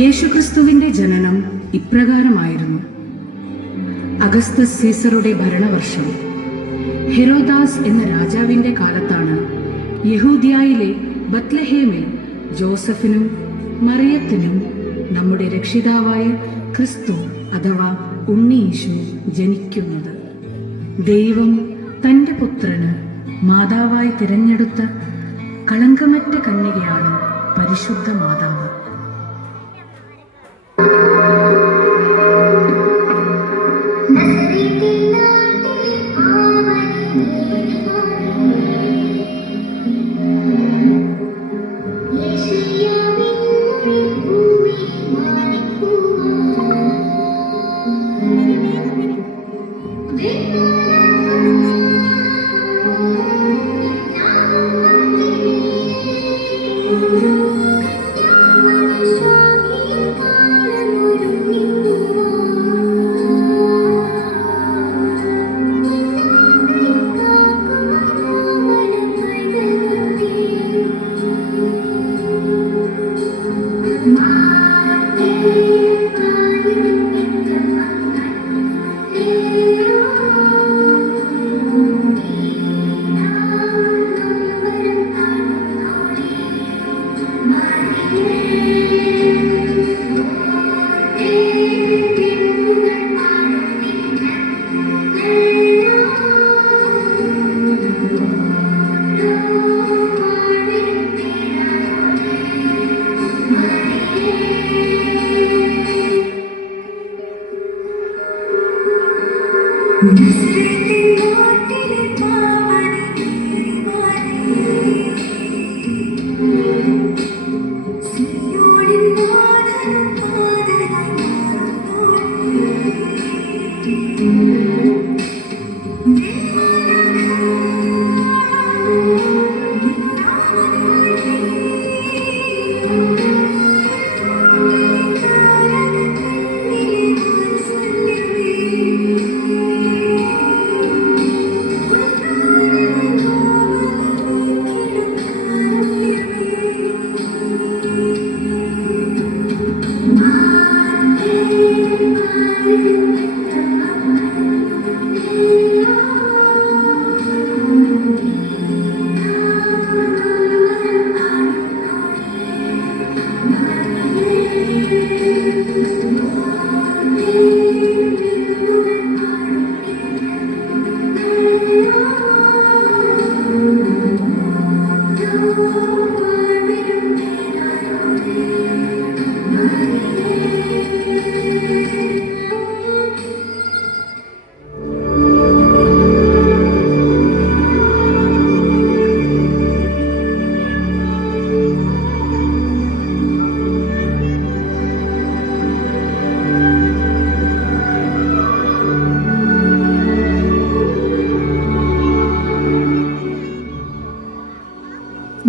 യേശുക്രിസ്തുവിന്റെ ജനനം ഇപ്രകാരമായിരുന്നു. അഗസ്തസ് സീസറുടെ ഭരണവർഷം ഹെരോദാസ് എന്ന രാജാവിന്റെ കാലത്താണ് യഹൂദ്യായിലെ ബത്ലഹേമിൽ ജോസഫിനും മറിയത്തിനും നമ്മുടെ രക്ഷിതാവായ ക്രിസ്തു അഥവാ ഉണ്ണീശു ജനിക്കുന്നത്. ദൈവം തൻ്റെ പുത്രന് മാതാവായി തിരഞ്ഞെടുത്ത കളങ്കമറ്റ കന്യകയാണ് പരിശുദ്ധ മാതാവ്.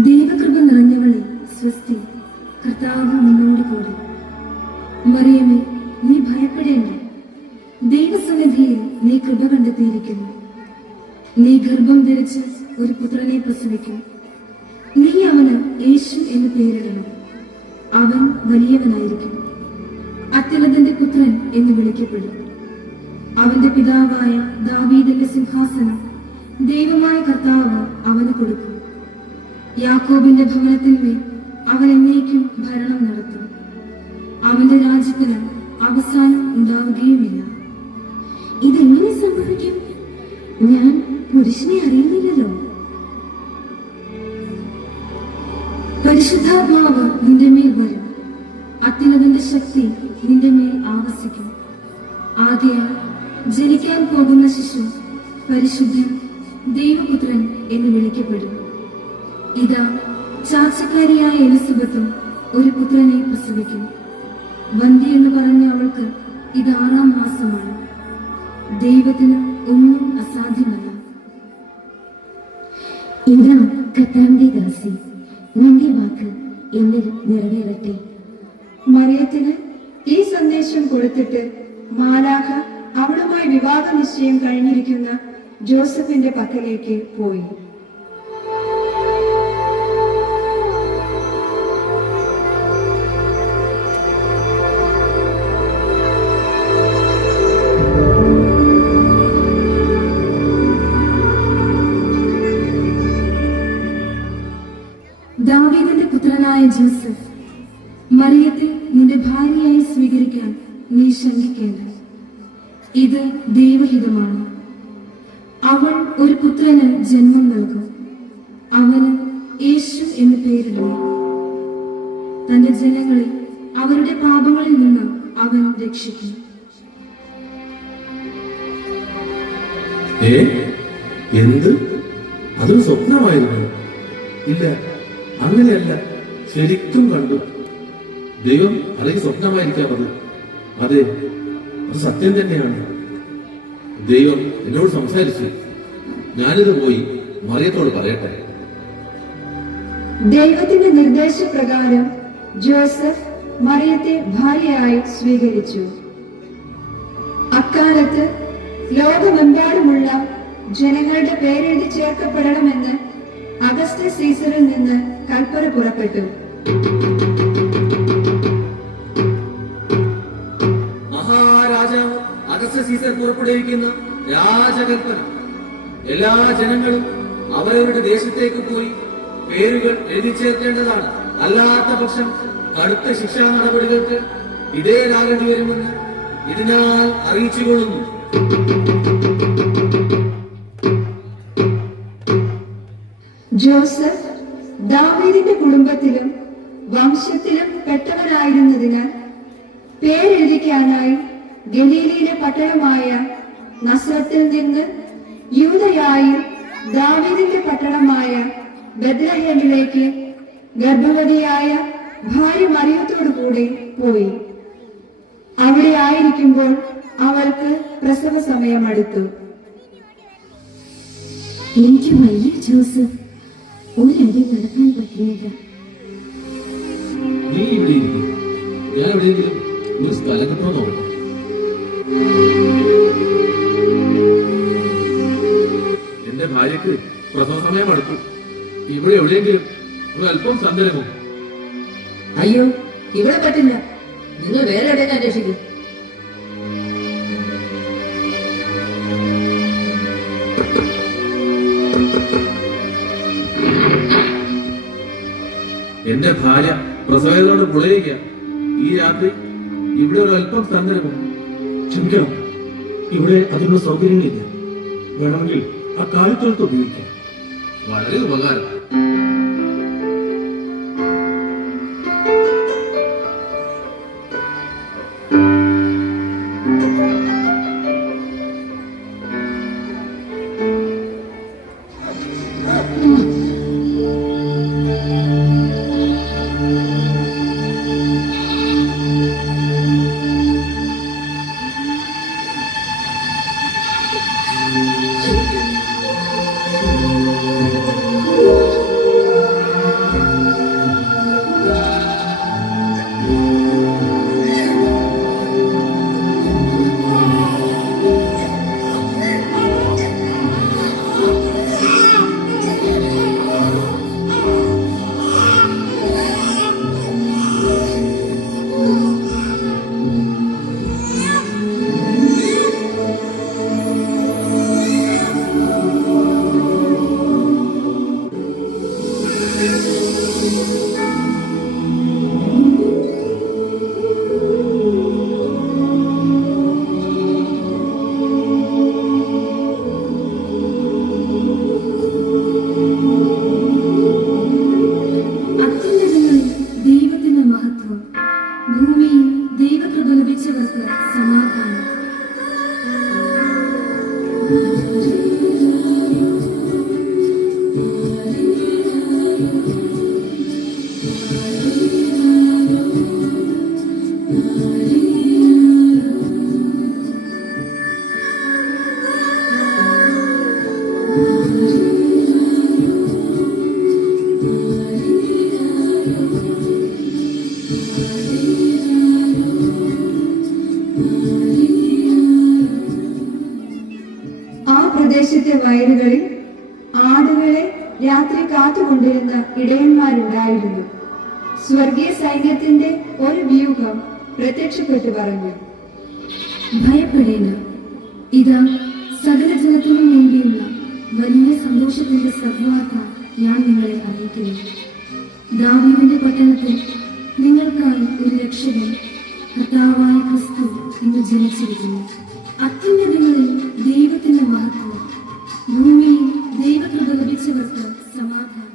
ദൈവകൃപ നിറഞ്ഞവളെ സ്വസ്തി, കർത്താവ് നിന്നോട് കൂടെ. മറിയമേ, നീ ഭയപ്പെടേണ്ട, ദൈവസന്നിധിയിൽ നീ കൃപ കണ്ടെത്തിയിരിക്കുന്നു. നീ ഗർഭം ധരിച്ച് ഒരു പുത്രനെ പ്രസവിക്കും. നീ അവന് യേശു എന്ന് പേരിടണം. അവൻ വലിയവനായിരിക്കും, അത്യുന്നതന്റെ പുത്രൻ എന്ന് വിളിക്കപ്പെടും. അവന്റെ പിതാവായ ദാവീദിന്റെ സിംഹാസനം ദൈവമായ കർത്താവ് അവന് കൊടുക്കും. യാക്കോബിന്റെ ഭവനത്തിന്മേൽ അവൻ എന്നേക്കും ഭരണം നടത്തും. അവന്റെ രാജ്യത്തിന് അവസാനം ഉണ്ടാവുകയുമില്ല. ഇതെങ്ങനെ സംഭവിക്കും? ഞാൻ പുരുഷനെ അറിയുന്നില്ലല്ലോ. പരിശുദ്ധാത്മാവ് നിന്റെ മേൽ വരും, അത്യുന്നതന്റെ ശക്തി നിന്റെ മേൽ ആവസിക്കും. ആകയാൽ ജനിക്കാൻ പോകുന്ന ശിശു പരിശുദ്ധൻ, ദൈവപുത്രൻ എന്ന് വിളിക്കപ്പെടും. ഇതാ, ചാച്ചക്കാരിയായ എലിസബത്തും ഒരു പുത്രനെ പ്രസവിക്കും. വന്ധ്യ എന്ന് പറഞ്ഞ അവൾക്ക് ഇത് 6-ാം മാസമാണ്. ദൈവത്തിന് ഒന്നും അസാധ്യമല്ല. ഇതാ കർത്താവിന്റെ ദാസി, നിന്റെ വാക്ക് എന്നിൽ നിറവേറട്ടെ. മറിയത്തിന് ഈ സന്ദേശം കൊടുത്തിട്ട് മാലാഖ അവളുമായി വിവാഹ നിശ്ചയം കഴിഞ്ഞിരിക്കുന്ന ജോസഫിന്റെ പക്കലേക്ക് പോയി. മറിയത്തെ നിന്റെ ഭാര്യയായി സ്വീകരിക്കാൻ നീ ശങ്കിക്കേണ്ട. ഇത് ദൈവഹിതമാണ്. അവൾ ഒരു പുത്രന് ജന്മം നൽകും. അവന് യേശു എന്ന് പേരിടും. തന്റെ ജനങ്ങളെ അവരുടെ പാപങ്ങളിൽ നിന്ന് അവൻ രക്ഷിക്കും. എന്ത്? അതൊരു സ്വപ്നമായിരുന്നു? ഇല്ല, അങ്ങനെയല്ല, ശരിക്കും കണ്ടു. ദൈവം അല്ലെങ്കിൽ സ്വപ്നമായിരിക്കാം അത്. അതെ, അത് സത്യം തന്നെയാണ്. ദൈവം എന്നോട് സംസാരിച്ചു. ഞാനിത് പോയി മറിയത്തോട് പറയട്ടെ. ദൈവത്തിന്റെ നിർദ്ദേശപ്രകാരം ജോസഫ് മറിയത്തെ ഭാര്യയായി സ്വീകരിച്ചു. അക്കാലത്ത് ലോകമെമ്പാടുമുള്ള ജനങ്ങളുടെ പേരെഴുതി ചേർക്കപ്പെടണമെന്ന് അഗസ്റ്റസ് സീസറിൽ നിന്ന് കൽപ്പന പുറപ്പെട്ടു. മഹാരാജാവ് അഗസ്റ്റസ് സീസർ പുറപ്പെടുവിക്കുന്ന രാജകൽപ്പന. എല്ലാ ജനങ്ങളും അവരവരുടെ ദേശത്തേക്ക് പോയി പേരുകൾ എഴുതി ചേർക്കേണ്ടതാണ്. അല്ലാത്ത പക്ഷം കടുത്ത ശിക്ഷാ നടപടികൾക്ക് വിധേയരാകേണ്ടി വരുമെന്ന് ഇതിനാൽ അറിയിച്ചുകൊള്ളുന്നു. ജോസഫ് ദാവീദിന്റെ കുടുംബത്തിലും വംശത്തിലും പെട്ടവനായിരുന്നതിനാൽ പേരെഴുതിക്കാനായി ഗലീലയിലെ പട്ടണമായ നസ്രത്തിൽ നിന്ന് യൂദയായും ദാവീദിന്റെ പട്ടണമായ ബെത്ലഹേമിലേക്ക് ഗർഭവതിയായ ഭാര്യ മറിയത്തോടു കൂടെ പോയി. അവിടെ ആയിരിക്കുമ്പോൾ അവൾക്ക് പ്രസവ സമയം അടുത്തു. എനിക്ക് വയ്യ ജോസഫ്, ഒരടി നടക്കാൻ പറ്റുന്നില്ല. നീ ഇവിടെ ഇരിക്കും, ഞാൻ എവിടെയെങ്കിലും ഒരു സ്ഥലം കിട്ടുമോ നോക്കാം. എന്റെ ഭാര്യക്ക് പ്രസവ സമയം അടുത്തു. ഇവിടെ എവിടെയെങ്കിലും ഒരു അല്പം സന്തരമോ? അയ്യോ, ഇവിടെ പറ്റില്ല. നിങ്ങൾ വേറെ എവിടെയൊക്കെ അന്വേഷിക്കും. എന്റെ ഭാര്യ പ്രസവത്തോട് പുളയുക. ഈ രാത്രി ഇവിടെ ഒരു അല്പം സന്തരമോ? ക്ഷമിക്കണം, ഇവിടെ അതിനുള്ള സൗകര്യങ്ങളില്ല. വേണമെങ്കിൽ ആ കാലത്തോളത്ത് ഉപയോഗിക്കാം. വളരെ ഉപകാരം. പ്രദേശത്തെ വയലുകളിൽ ആടുകളെ രാത്രി കാത്തുകൊണ്ടിരുന്ന ഇടയന്മാരുണ്ടായിരുന്നു. സ്വർഗീയ സൈന്യത്തിന്റെ ഒരു വ്യൂഹം പ്രത്യക്ഷപ്പെട്ടു പറഞ്ഞു, ഭയപ്പെടേണ്ട, ഇതാ സകല ജനത്തിനും വേണ്ടിയുള്ള വലിയ സന്തോഷത്തിന്റെ സദ്വാർത്ത ഞാൻ നിങ്ങളെ അറിയിക്കുന്നു. ദാവീദിന്റെ പട്ടണത്തിൽ നിങ്ങൾക്കായി ഒരു രക്ഷകൻ കർത്താവായ ക്രിസ്തു ഇന്ന് ജനിച്ചിരിക്കുന്നു. അത്യുന്നതങ്ങളിൽ ദൈവത്തിന്റെ മഹത്വം, ഭൂമിയിൽ ദൈവകൃപ ലഭിച്ചവർക്ക് സമാധാനം.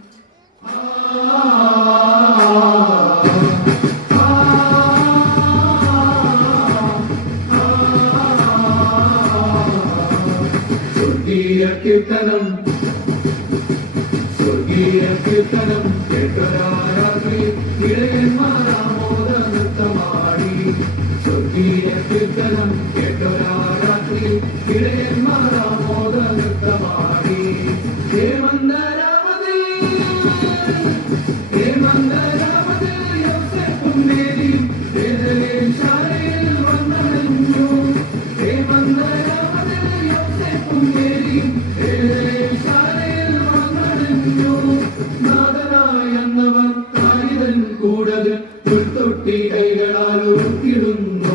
സ്വർഗീയ കീർത്തനം കേട്ടൊരാരാത്രി ഇടയന്മാരാമോദ നൃത്തമാടി. സ്വർഗീയ കീർത്തനം കേട്ടൊരാരാത്രി ഇടയന്മാരാമോദ നൃത്തമാടി. ഹേമന്തരാമതിൽ യോസേഫും മേരിയും ബേഥലേഹേമിൽ വന്നണഞ്ഞു. ഹേമന്തരാമതിൽ യോസേഫും മേരിയും ബേഥലേഹേമിൽ വന്നണഞ്ഞു. നാഥനായെന്നവർ കാലിതൻ കൂടത് പുൽത്തൊട്ടി കൈകളാൽ ഉരുത്തിടുന്നു.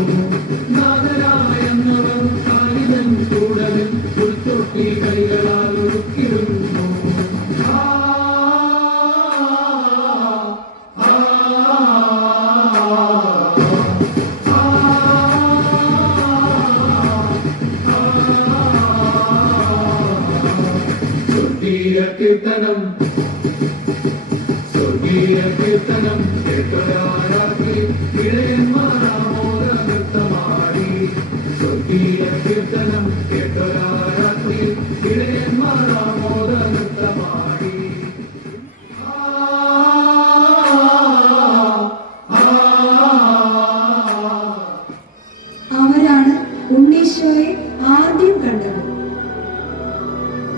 നാഥനായെന്നവർ കാലിതൻ കൂടത് പുൽത്തൊട്ടി കൈകളാൽ ഉരുത്തിടുന്നു. സ്വർഗീയ കീർത്തനം കേട്ടൊരാരാത്രി ഇടയന്മാരാമോദ നൃത്തമാടി. സ്വർഗീയ കീർത്തനം കേട്ടൊരാരാത്രി ഇടയന്മാരാമോദ നൃത്തമാടി. അവരാണ് ഉണ്ണീശോയെ ആദ്യം കണ്ടത്.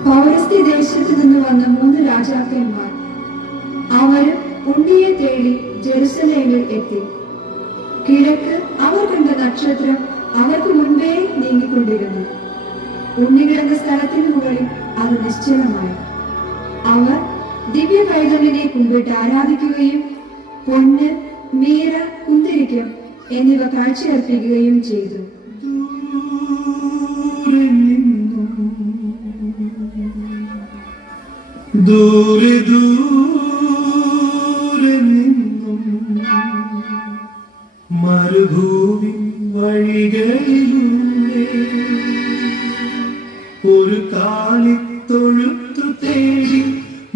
പൗരസ്ത്യ ദേശത്ത് നിന്ന് വന്ന 3 രാജാക്കന്മാർ അവരും ഉണ്ണിയെ തേടി ജെറുസലേമിൽ എത്തി. കിഴക്ക് അവർ കണ്ട നക്ഷത്രം അവർക്ക് മുൻപേ നീങ്ങിക്കൊണ്ടിരുന്നു. ഉണ്ണി കിടന്ന സ്ഥലത്തിന് മുകളിൽ അത് നിശ്ചലമായി. അവർ ദിവ്യ പൈതലിനെ കുമ്പിട്ട് ആരാധിക്കുകയും പൊന്ന്, മീറ, കുന്തിരിക്കം എന്നിവ കാഴ്ചയർപ്പിക്കുകയും ചെയ്തു. ദൂരെ ദൂരെ നിന്നും മരുഭൂമി വഴികളിലൂടെ ഒരു കാലിത്തൊഴുത്തു തേടി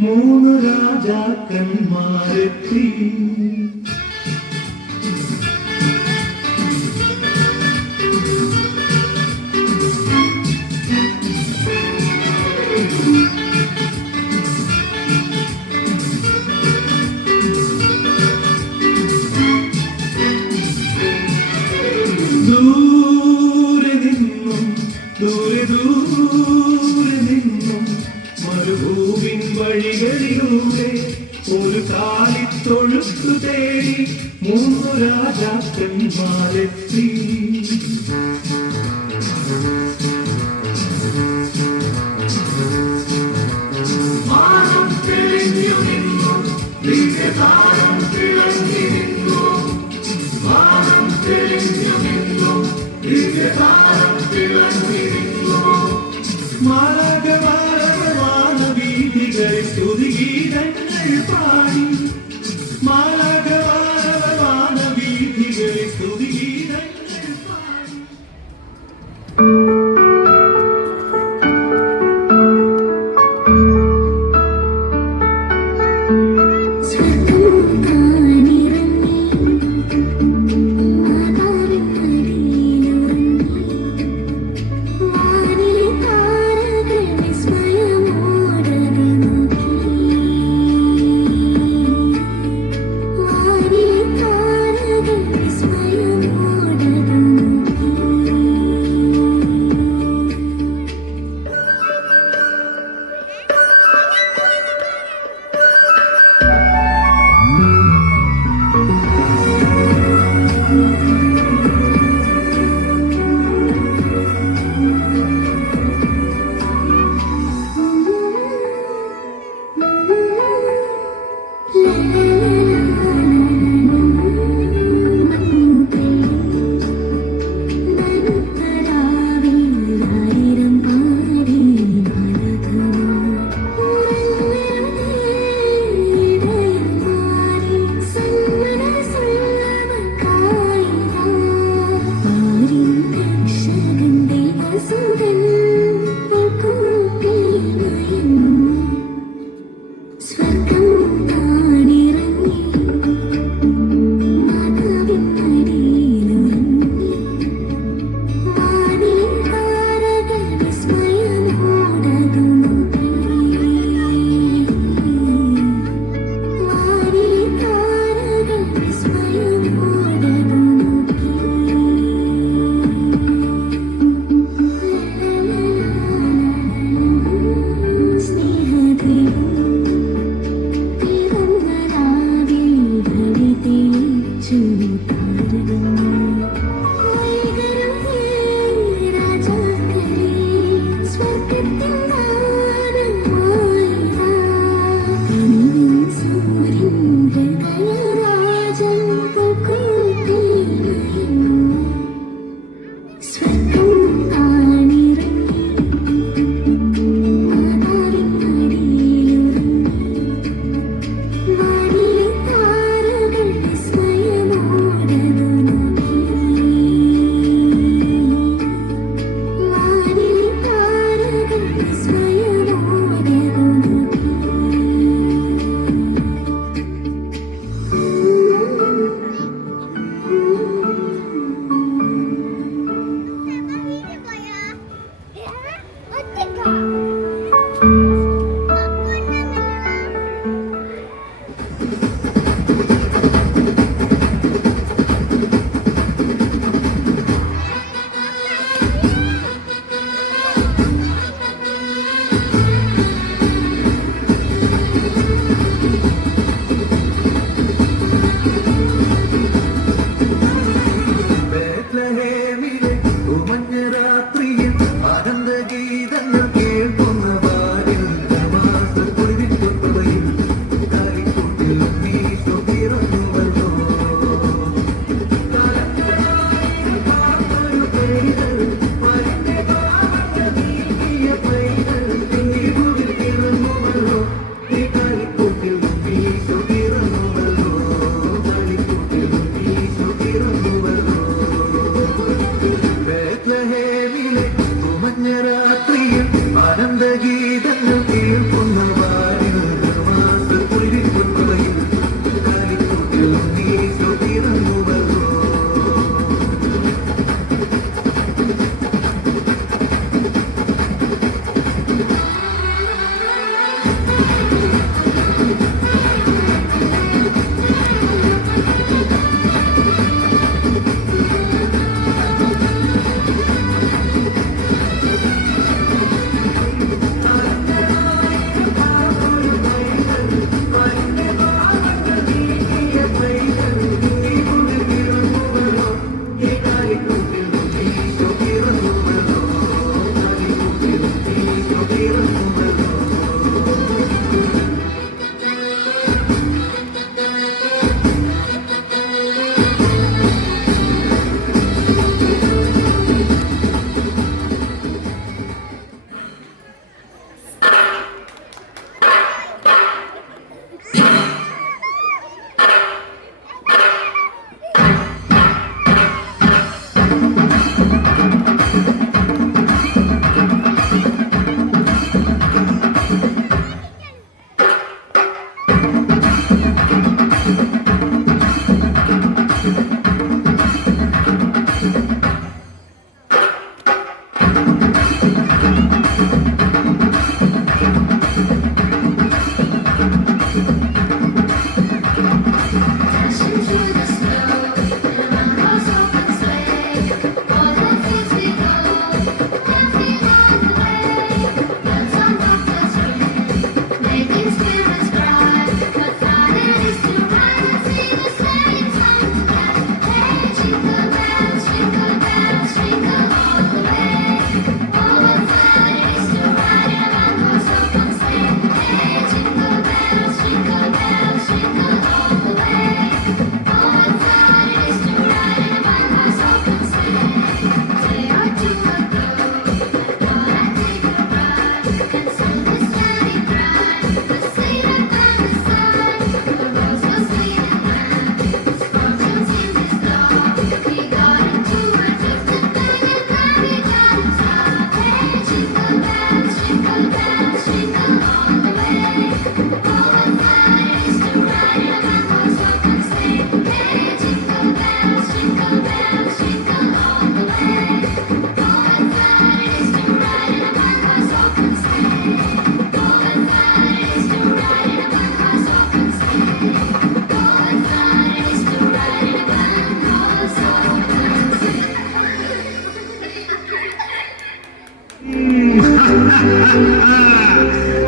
3 രാജാക്കന്മാരെത്തി. ദൂരെ ദൂരെ നിന്നും മരുഭൂവിൻ വഴികളിലൂടെ ഒരു കാലിത്തൊഴുത്തു തേടി 3 രാജാക്കന്മാരെത്തി. മാനം തെളിഞ്ഞു നിന്നു, ദിവ്യതാരം തിളങ്ങി നിന്നു. മാനം തെളിഞ്ഞു നിന്നു, ദിവ്യതാരം തിളങ്ങി നിന്നു. മാലാഖമാരവമാനവീഥികളിൽ സ്തുതിഗീതങ്ങൾ പാടി. മാലാഖമാരവമാനവീഥികളിൽ സ്തുതിഗീതങ്ങൾ പാടി. സ്വർഗം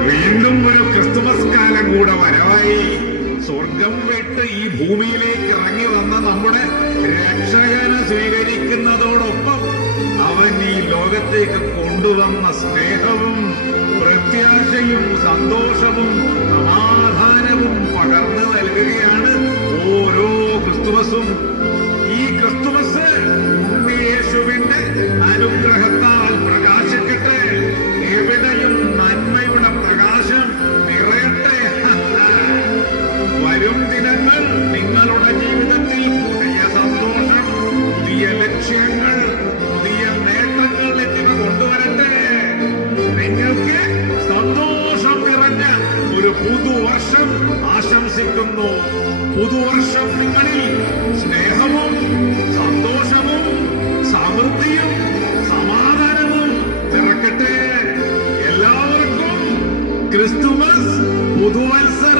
വീണ്ടും ഒരു ക്രിസ്തുമസ് കാലം കൂടെ വരവായി. സ്വർഗം വിട്ട് ഈ ഭൂമിയിലേക്ക് ഇറങ്ങി വന്ന നമ്മുടെ രക്ഷകനെ സ്വീകരിക്കുന്നതോടൊപ്പം അവൻ ഈ ലോകത്തേക്ക് കൊണ്ടുവന്ന സ്നേഹവും പ്രത്യാശയും സന്തോഷവും സമാധാനവും പകർന്നു നൽകുകയാണ് ഓരോ ക്രിസ്തുമസും. ഈ ക്രിസ്തുമസ് യേശുവിന്റെ അനുഗ്രഹത്താൽ പ്രകാശിക്കട്ടെ. എവിടെയും നന്മയുടെ പ്രകാശം നിറയട്ടെ. വരും ദിനങ്ങൾ നിങ്ങളുടെ ജീവിതത്തിൽ പുതിയ സന്തോഷം, പുതിയ ലക്ഷ്യങ്ങൾ, പുതിയ നേട്ടങ്ങൾ എന്നിവ കൊണ്ടുവരട്ടെ. നിങ്ങൾക്ക് സന്തോഷം നിറഞ്ഞ ഒരു പുതുവർഷം ആശംസിക്കുന്നു. പുതുവർഷം നിങ്ങളിൽ സ്നേഹവും സന്തോഷവും സമൃദ്ധിയും സമാധാനവും നിറക്കട്ടെ. എല്ലാവർക്കും ക്രിസ്തുമസ് പുതുവത്സര